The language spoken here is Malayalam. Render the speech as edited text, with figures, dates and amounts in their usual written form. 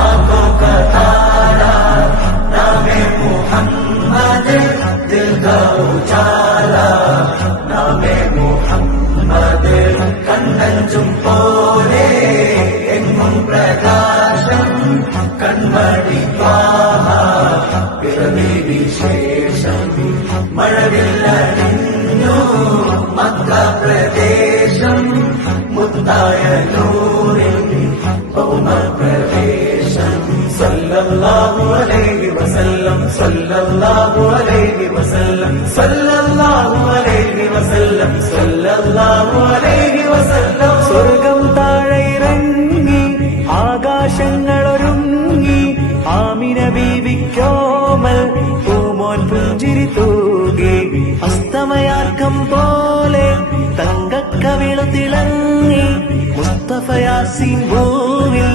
आंखों का तारा नामे मोहम्मद, दिल का उजाला नामे मोहम्मद, കണ്ണഞ്ചും പോലെ എങ്ങും പ്രകാശം കൺമണി ത്വാഹ, പിറവി വിശേഷം മഴവില്ലണിഞ്ഞു മക്ക പ്രദേശം, മുത്തായ നൂറിൽ ഭൗമപ്രവേശം. സല്ലല്ലാഹു അലൈഹി വസല്ലം, സല്ലല്ലാഹു അലൈഹി വസല്ലം, സല്ലല്ലാഹു അലൈഹി വസല്ലം, സല്ലല്ലാഹു അലൈഹി വസല്ലം. സ്വർഗം താഴെ ഇറങ്ങി ആകാശങ്ങളൊരുങ്ങി, ആമിന ബീവിക്കോമൽ പൂമോൻ പുഞ്ചിരി തൂകി, അസ്തമയാർക്കം പോലെ തങ്കക്കവിളു തിളങ്ങി, മുസ്തഫ യാസീൻ ഭൂവിൽ